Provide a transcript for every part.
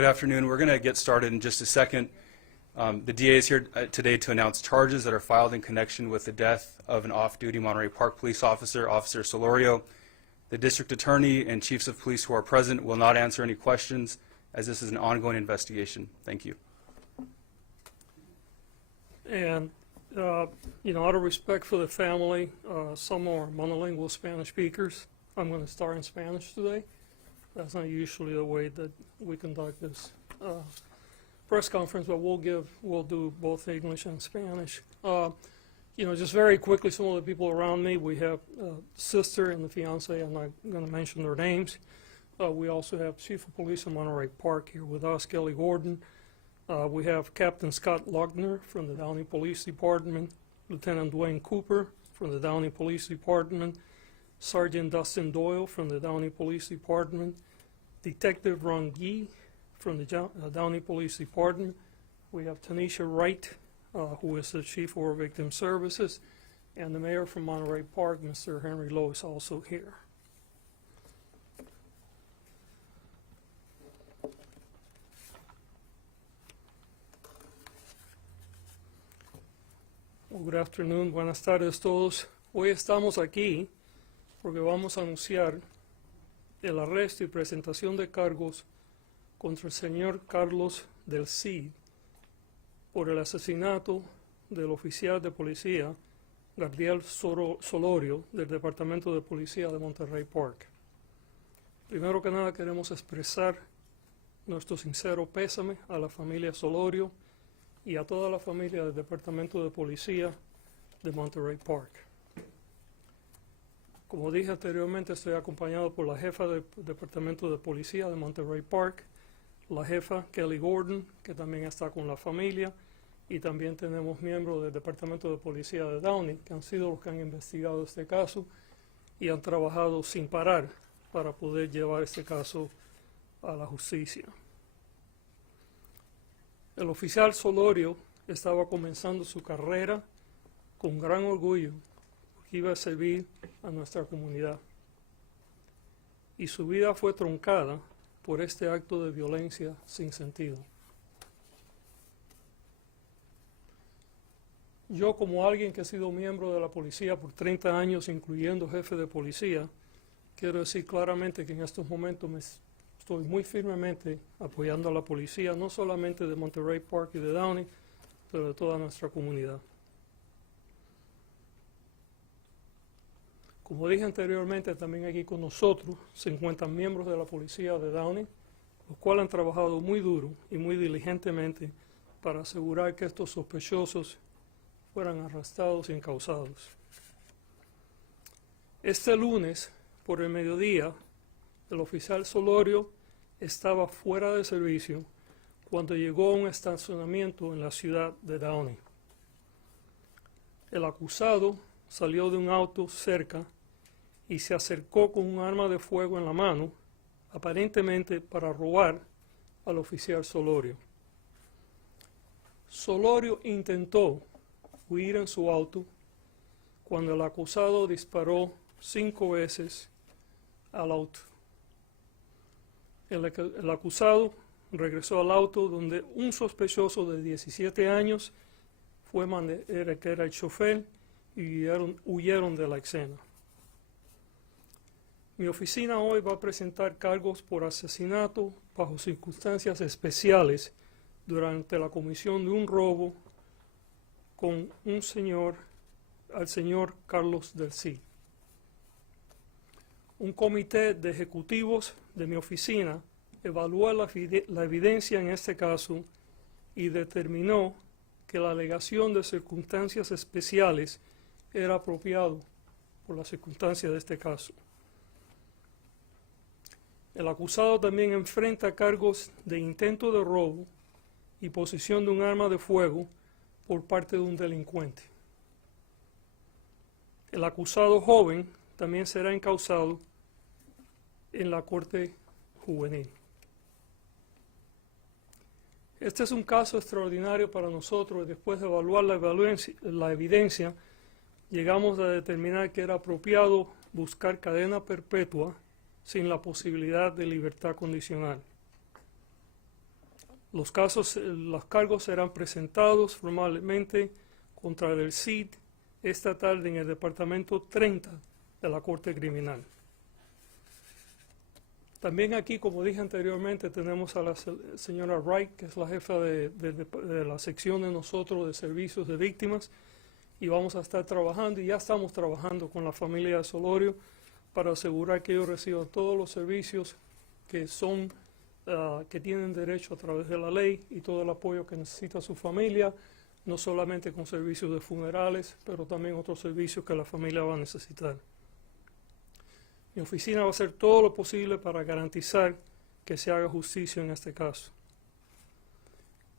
Good afternoon. We're going to get started in just a second. The DA is here today to announce charges that are filed in connection with the death of an off-duty Monterey Park police officer, Officer Solorio. The district attorney and chiefs of police who are present will not answer any questions, as this is an ongoing investigation. Thank you. And, out of respect for the family, some are monolingual Spanish speakers. I'm going to start in Spanish today. That's not usually the way that we conduct this press conference, but we'll do both English and Spanish. Just very quickly, some of the people around me, we have sister and the fiance. I'm not going to mention their names. We also have Chief of Police in Monterey Park here with us, Kelly Gordon. We have Captain Scott Lochner from the Downey Police Department, Lieutenant Dwayne Cooper from the Downey Police Department, Sergeant Dustin Doyle from the Downey Police Department, Detective Ron Gee from the Downey Police Department. We have Tanisha Wright, who is the Chief of Victim Services, and the Mayor from Monterey Park, Mr. Henry Lowe, is also here. Well, good afternoon, buenas tardes todos. Hoy estamos aquí porque vamos a anunciar el arresto y presentación de cargos contra el señor Carlos del Cid por el asesinato del oficial de policía Gardiel Solorio del Departamento de Policía de Monterey Park. Primero que nada queremos expresar nuestro sincero pésame a la familia Solorio y a toda la familia del Departamento de Policía de Monterey Park. Como dije anteriormente, estoy acompañado por la jefa del Departamento de Policía de Monterey Park, la jefa Kelly Gordon, que también está con la familia, y también tenemos miembros del Departamento de Policía de Downey, que han sido los que han investigado este caso y han trabajado sin parar para poder llevar este caso a la justicia. El oficial Solorio estaba comenzando su carrera con gran orgullo, porque iba a servir a nuestra comunidad. Y su vida fue truncada por este acto de violencia sin sentido. Yo, como alguien que ha sido miembro de la policía por 30 años, incluyendo jefe de policía, quiero decir claramente que en estos momentos estoy muy firmemente apoyando a la policía, no solamente de Monterey Park y de Downey, pero de toda nuestra comunidad. Como dije anteriormente, también aquí con nosotros se encuentran miembros de la policía de Downey, los cuales han trabajado muy duro y muy diligentemente para asegurar que estos sospechosos fueran arrestados y encausados. Este lunes, por el mediodía, el oficial Solorio estaba fuera de servicio cuando llegó a un estacionamiento en la ciudad de Downey. El acusado salió de un auto cerca y se acercó con un arma de fuego en la mano, aparentemente para robar al oficial Solorio. Solorio intentó huir en su auto cuando el acusado disparó 5 veces al auto. El acusado regresó al auto donde un sospechoso de 17 años que era el chofer, y huyeron de la escena. Mi oficina hoy va a presentar cargos por asesinato bajo circunstancias especiales durante la comisión de un robo con al señor Carlos del Cid. Un comité de ejecutivos de mi oficina evaluó la evidencia en este caso y determinó que la alegación de circunstancias especiales era apropiado por las circunstancias de este caso. El acusado también enfrenta cargos de intento de robo y posesión de un arma de fuego por parte de un delincuente. El acusado joven también será encausado en la corte juvenil. Este es un caso extraordinario para nosotros y después de evaluar la evidencia, llegamos a determinar que era apropiado buscar cadena perpetua sin la posibilidad de libertad condicional. Los cargos serán presentados formalmente contra el CID esta tarde en el Departamento 30 de la Corte Criminal. También aquí, como dije anteriormente, tenemos a la señora Wright, que es la jefa de la sección de nosotros de servicios de víctimas, y vamos a estar trabajando, y ya estamos trabajando con la familia de Solorio para asegurar que ellos reciban todos los servicios que son que tienen derecho a través de la ley y todo el apoyo que necesita su familia, no solamente con servicios de funerales, pero también otros servicios que la familia va a necesitar. Mi oficina va a hacer todo lo posible para garantizar que se haga justicia en este caso.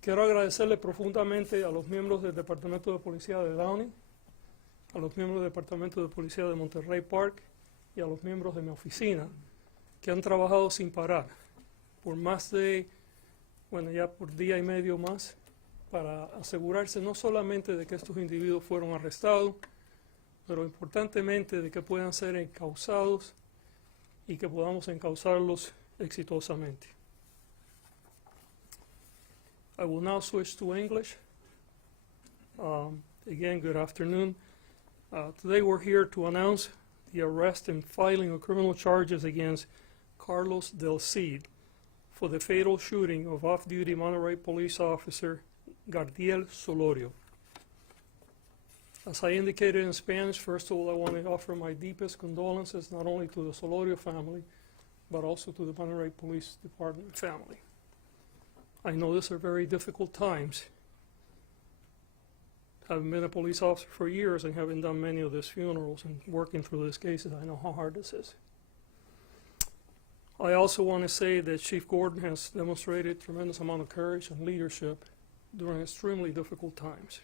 Quiero agradecerle profundamente a los miembros del Departamento de Policía de Downey, a los miembros del Departamento de Policía de Monterey Park y a los miembros de mi oficina que han trabajado sin parar por más de, ya por día y medio más, para asegurarse no solamente de que estos individuos fueron arrestados, pero importantemente de que puedan ser encausados y que podamos encausarlos exitosamente. I will now switch to English. Again, good afternoon. Today we're here to announce the arrest and filing of criminal charges against Carlos Del Cid for the fatal shooting of off-duty Monterey police officer Gardiel Solorio. As I indicated in Spanish, first of all, I want to offer my deepest condolences not only to the Solorio family, but also to the Monterey Police Department family. I know these are very difficult times. Having been a police officer for years and having done many of these funerals and working through these cases, I know how hard this is. I also want to say that Chief Gordon has demonstrated tremendous amount of courage and leadership during extremely difficult times.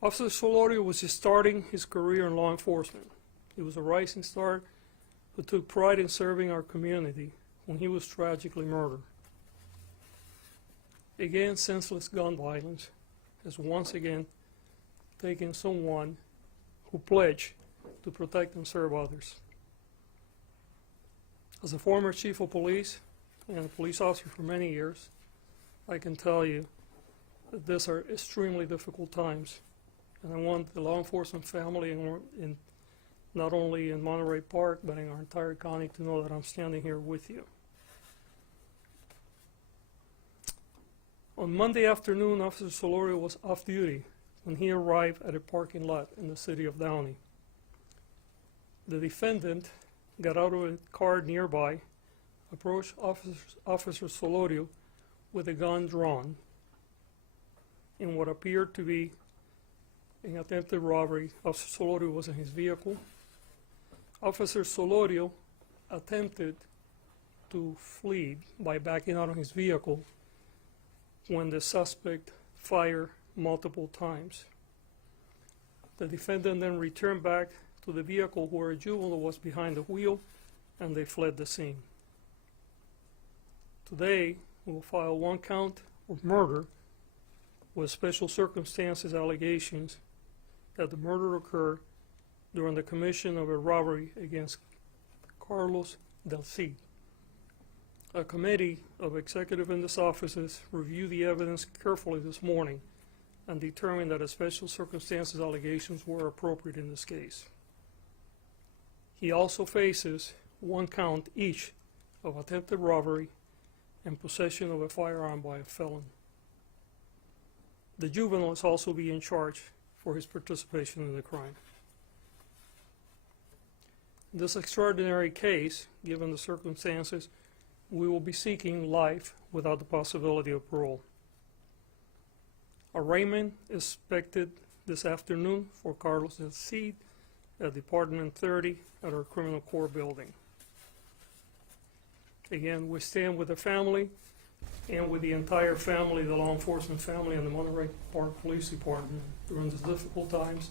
Officer Solorio was just starting his career in law enforcement. He was a rising star who took pride in serving our community when he was tragically murdered. Again, senseless gun violence has once again taken someone who pledged to protect and serve others. As a former chief of police and a police officer for many years, I can tell you that these are extremely difficult times. And I want the law enforcement family, not only in Monterey Park, but in our entire county, to know that I'm standing here with you. On Monday afternoon, Officer Solorio was off duty when he arrived at a parking lot in the city of Downey. The defendant got out of a car nearby, approached Officer Solorio with a gun drawn in what appeared to be an attempted robbery. Officer Solorio was in his vehicle. Officer Solorio attempted to flee by backing out of his vehicle when the suspect fired multiple times. The defendant then returned back to the vehicle where a juvenile was behind the wheel, and they fled the scene. Today, we will file one count of murder with special circumstances allegations that the murder occurred during the commission of a robbery against Carlos Del Cid. A committee of executive in this offices reviewed the evidence carefully this morning and determined that a special circumstances allegations were appropriate in this case. He also faces one count each of attempted robbery and possession of a firearm by a felon. The juvenile is also being charged for his participation in the crime. In this extraordinary case, given the circumstances, we will be seeking life without the possibility of parole. Arraignment is expected this afternoon for Carlos Del Cid at Department 30 at our criminal court building. Again, we stand with the family and with the entire family, the law enforcement family, and the Monterey Park Police Department during these difficult times.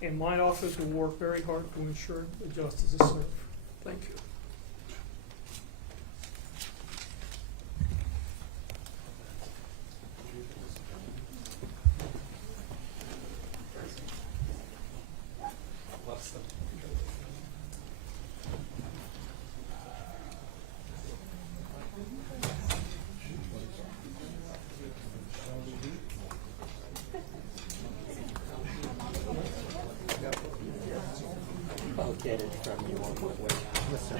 And my office will work very hard to ensure that justice is served. Thank you. I'll get it from you on my way. Yes, sir.